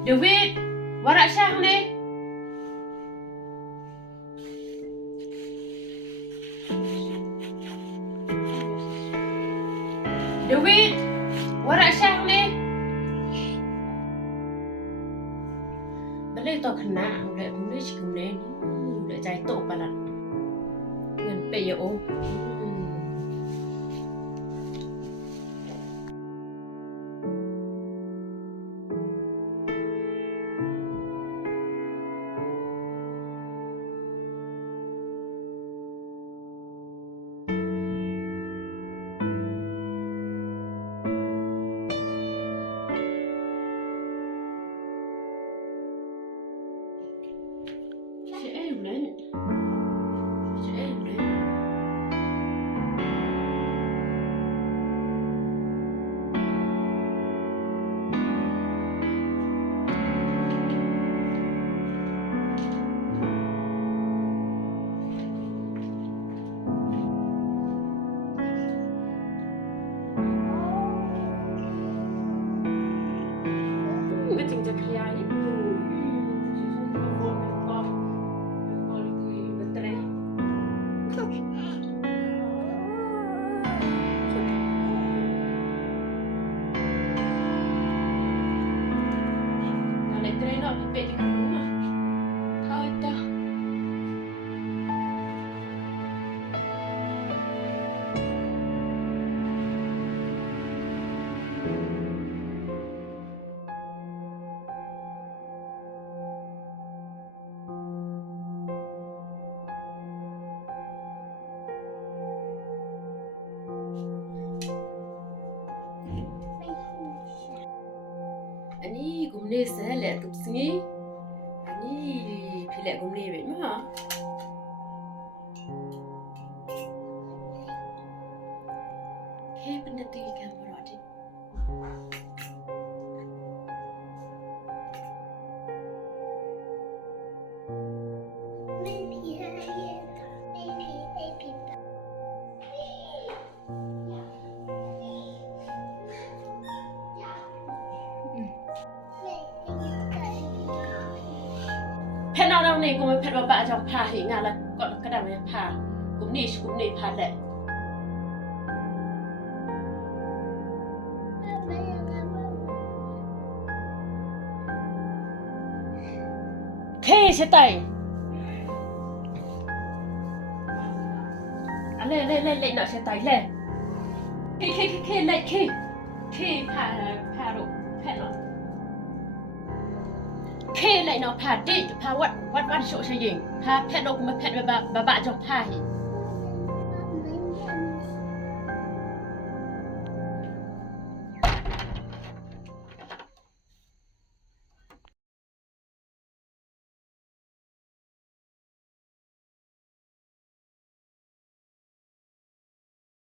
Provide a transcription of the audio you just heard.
David warak syah ni David warak syah ni Balai to khna le kum le chikum ne ni le chai to palat ngan pe yo o Tingจะขยายอันนี้กุมเนสแหละกับสิอันนี้พี่แหละกุมเนแบบมั้ยเฮ้เป็นนาทีกันบ่รอดิไม่ผีอะไรไม่ผีไม่ผี แพทย์เอาเนี่ยกูมาแพทย์ว่าบ้าจะพาเหงานแล้วก็ได้มาพากุมนี่พาแหละเคใช่ไตอ่ะเล่หน่อยใช่ไตเล่เคเล่เคพาลูกแพทย์เนาะเคเล่เนาะพาดิพาวัดโชว์ชยิงพาแพทย์ลงมาแพทย์บ้าจะพาเห